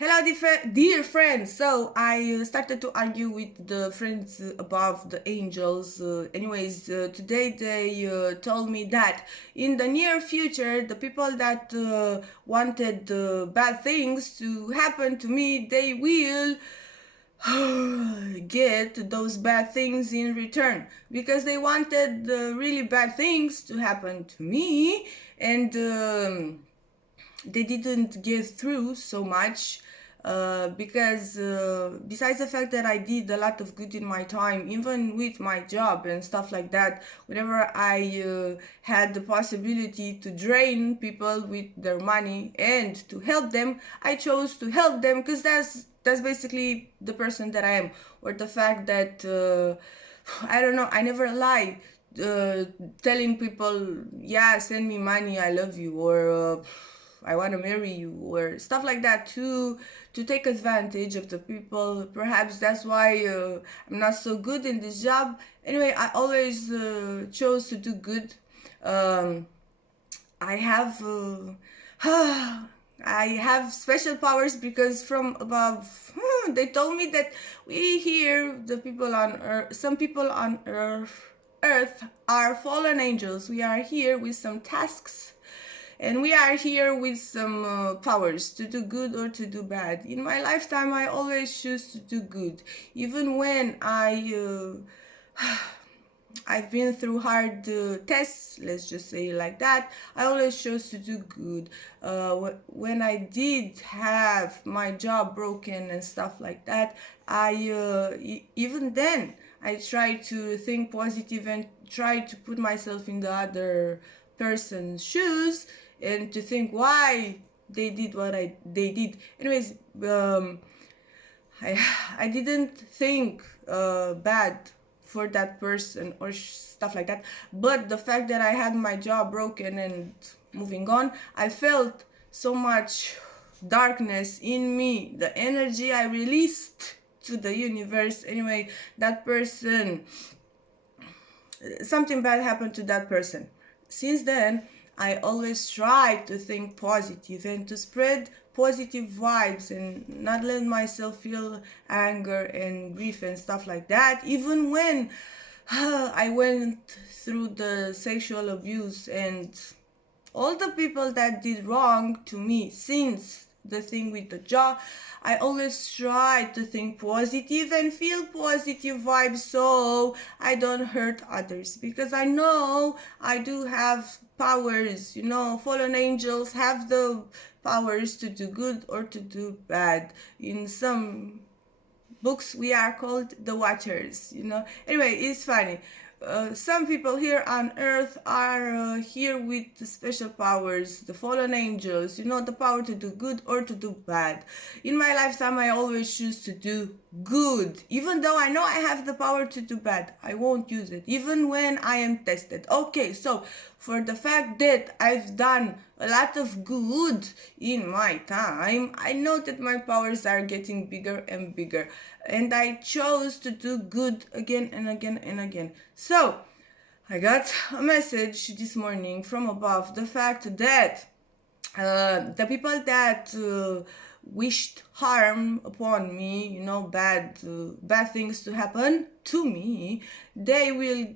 Hello, dear friends. So I started to argue with the friends above the angels. Today they told me that in the near future, the people that wanted bad things to happen to me, they will get those bad things in return because they wanted the really bad things to happen to me, and they didn't get through so much because besides the fact that I did a lot of good in my time, even with my job and stuff like that, whenever I had the possibility to drain people with their money and to help them, I chose to help them because that's basically the person that I am. Or the fact that I don't know, I never lie, uh, telling people, yeah, send me money, I love you, or I want to marry you, or stuff like that, to take advantage of the people. Perhaps that's why I'm not so good in this job. Anyway, I always chose to do good. um, I have I have special powers because from above they told me that we here, the people on earth, some people on earth are fallen angels. We are here with some tasks, and we are here with some powers to do good or to do bad. In my lifetime, I always choose to do good, even when I've been through hard tests, let's just say it like that. I always chose to do good. When I did have my job broken and stuff like that, even then I tried to think positive and try to put myself in the other person's shoes and to think why they did what they did. Anyways, I I didn't think bad for that person or stuff like that. But the fact that I had my job broken and moving on, I felt so much darkness in me. The energy I released to the universe. Anyway, that person, something bad happened to that person. Since then, I always try to think positive and to spread positive vibes and not let myself feel anger and grief and stuff like that. Even when I went through the sexual abuse and all the people that did wrong to me since the thing with the jaw, I always try to think positive and feel positive vibes so I don't hurt others, because I know I do have powers. Fallen angels have the powers to do good or to do bad. In some books we are called the watchers. Anyway, it's funny. Some people here on earth are here with the special powers, the fallen angels, the power to do good or to do bad. In my lifetime, I always choose to do good. Even though I know I have the power to do bad, I won't use it, even when I am tested. Okay, so for the fact that I've done a lot of good in my time, I know that my powers are getting bigger and bigger, and I chose to do good again and again and again. So I got a message this morning from above, the fact that the people that wished harm upon me, bad things to happen to me, they will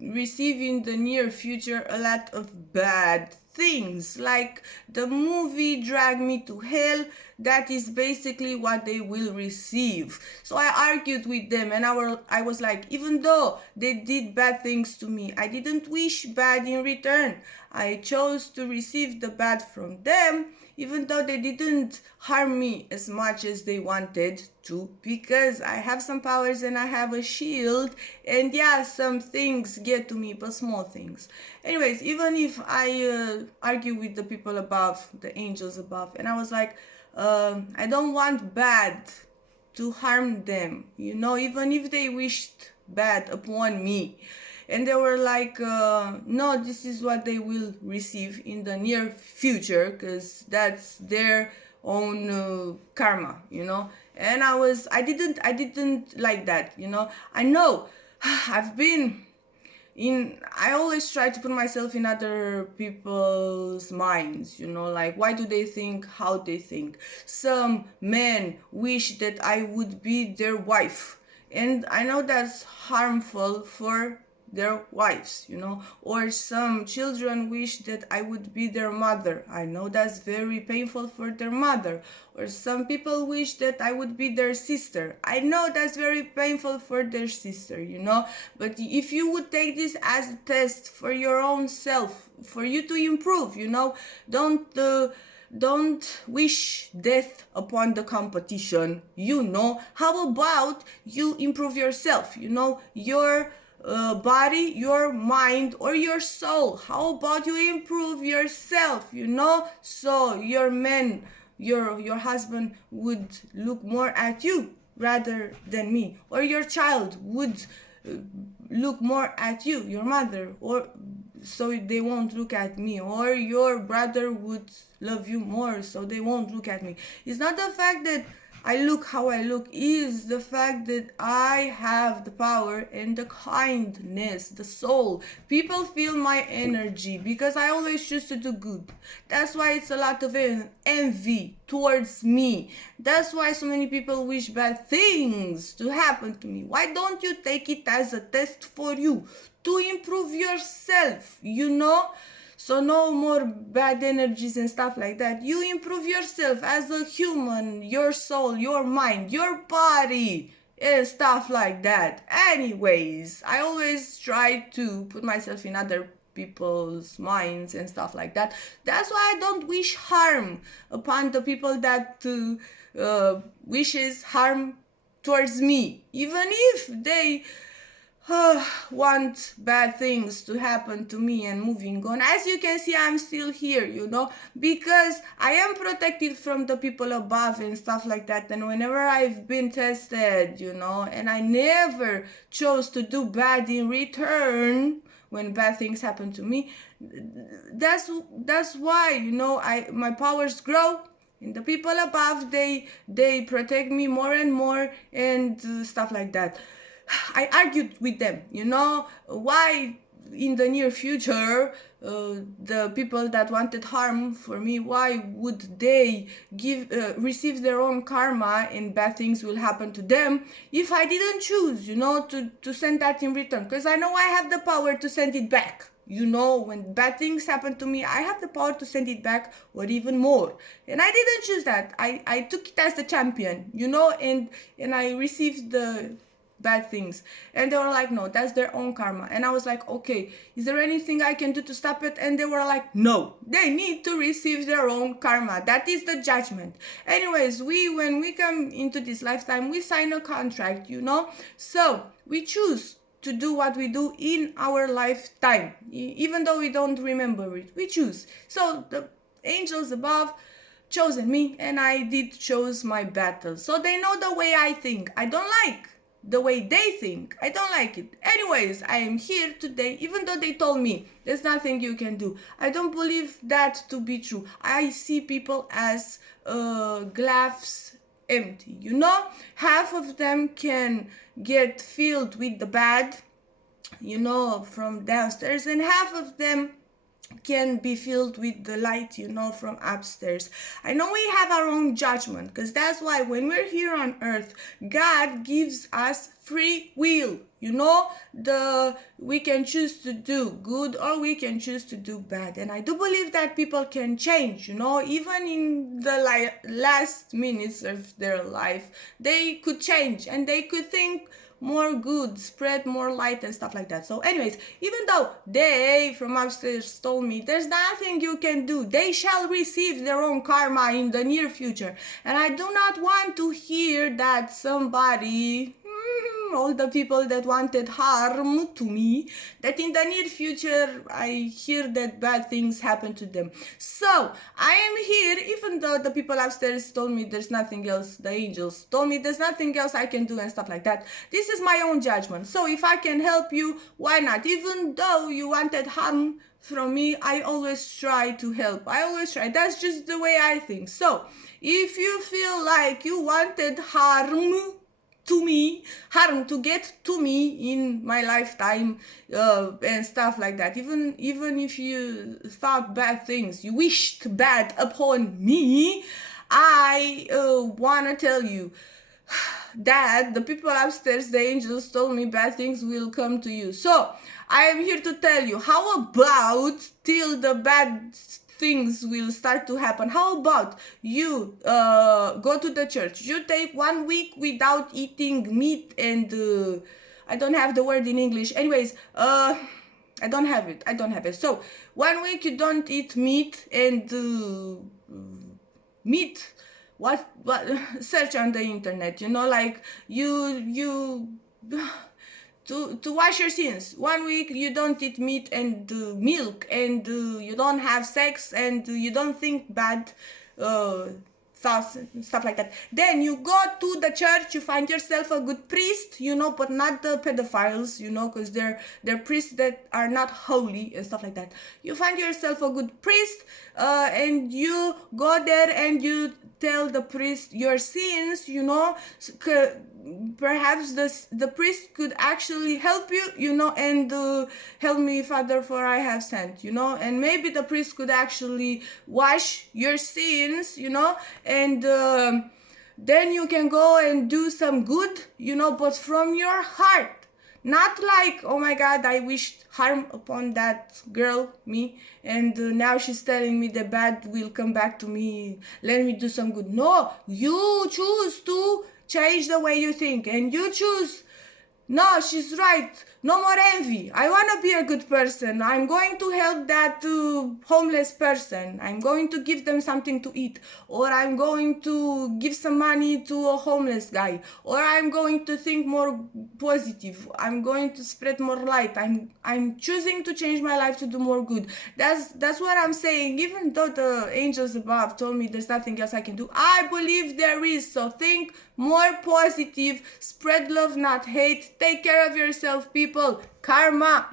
receive in the near future a lot of bad things. Like the movie Drag Me to Hell, that is basically what they will receive. So I argued with them, and I was like, even though they did bad things to me, I didn't wish bad in return. I chose to receive the bad from them, even though they didn't harm me as much as they wanted to, because I have some powers and I have a shield, and yeah, some things get to me, but small things. Anyways, even if I argue with the people above, the angels above, and I was like, I don't want bad to harm them, even if they wished bad upon me. And they were like, no, this is what they will receive in the near future, because that's their own karma. And I didn't like that. I know I've been I always try to put myself in other people's minds, like why do they think how they think. Some men wish that I would be their wife, and I know that's harmful for their wives, or some children wish that I would be their mother. I know that's very painful for their mother. Or some people wish that I would be their sister. I know that's very painful for their sister, but if you would take this as a test for your own self, for you to improve, don't wish death upon the competition. How about you improve yourself, your body, your mind, or your soul? How about you improve yourself, so your man, your husband would look more at you rather than me, or your child would look more at you, your mother, or so they won't look at me, or your brother would love you more so they won't look at me. It's not the fact that I look how I look, is the fact that I have the power and the kindness, the soul. People feel my energy because I always choose to do good. That's why it's a lot of envy towards me. That's why so many people wish bad things to happen to me. Why don't you take it as a test for you to improve yourself, So no more bad energies and stuff like that. You improve yourself as a human, your soul, your mind, your body, and stuff like that. Anyways, I always try to put myself in other people's minds and stuff like that. That's why I don't wish harm upon the people that wishes harm towards me. Even if they want bad things to happen to me and moving on. As you can see, I'm still here, because I am protected from the people above and stuff like that. And whenever I've been tested, and I never chose to do bad in return when bad things happen to me, that's why, my powers grow. And the people above, they protect me more and more and stuff like that. I argued with them, why in the near future the people that wanted harm for me, why would they receive their own karma and bad things will happen to them if I didn't choose, to send that in return? Because I know I have the power to send it back. When bad things happen to me, I have the power to send it back or even more. And I didn't choose that. I took it as the champion, and I received the bad things, and they were like, no, that's their own karma. And I was like, okay, is there anything I can do to stop it? And they were like, no, they need to receive their own karma. That is the judgment. Anyways, when we come into this lifetime, we sign a contract, so we choose to do what we do in our lifetime, even though we don't remember it. We choose. So the angels above chosen me, and I did chose my battle. So they know the way I think. I don't like the way they think. I don't like it. Anyways, I am here today, even though they told me there's nothing you can do. I don't believe that to be true. I see people as glass empty, half of them can get filled with the bad, from downstairs, and half of them can be filled with the light, from upstairs. I know we have our own judgment, because that's why when we're here on earth, God gives us free will. We can choose to do good or we can choose to do bad. And I do believe that people can change, even in the last minutes of their life, they could change and they could think more good, spread more light and stuff like that. So anyways, even though they from upstairs told me there's nothing you can do, they shall receive their own karma in the near future. And I do not want to hear that somebody, all the people that wanted harm to me, that in the near future I hear that bad things happen to them. So I am here, even though the people upstairs told me there's nothing else, the angels told me there's nothing else I can do and stuff like that. This is my own judgment. So if I can help you, why not? Even though you wanted harm from me, I always try to help. I always try. That's just the way I think. So if you feel like you wanted harm to me, harm to get to me in my lifetime, and stuff like that. Even if you thought bad things, you wished bad upon me, I wanna tell you that the people upstairs, the angels, told me bad things will come to you. So I am here to tell you, how about till the bad things will start to happen, how about you go to the church, you take 1 week without eating meat and I don't have the word in English, anyways, I don't have it. So 1 week you don't eat meat and meat, what search on the internet, you know, like you to wash your sins. 1 week you don't eat meat and milk, and you don't have sex, and you don't think bad thoughts and stuff like that. Then you go to the church, you find yourself a good priest, you know, but not the pedophiles, you know, because they're priests that are not holy and stuff like that. You find yourself a good priest, and you go there and you tell the priest your sins, you know. Perhaps the priest could actually help you, you know, and help me, Father, for I have sinned, you know, and maybe the priest could actually wash your sins, you know, and then you can go and do some good, you know, but from your heart. Not like, oh my God, I wished harm upon that girl, me, and now she's telling me the bad will come back to me. Let me do some good. No, you choose to change the way you think, and you choose, no, she's right, no more envy, I want to be a good person, I'm going to help that homeless person, I'm going to give them something to eat, or I'm going to give some money to a homeless guy, or I'm going to think more positive, I'm going to spread more light, I'm choosing to change my life to do more good. That's what I'm saying. Even though the angels above told me there's nothing else I can do, I believe there is. So think more positive, spread love, not hate, take care of yourself, people. Karma.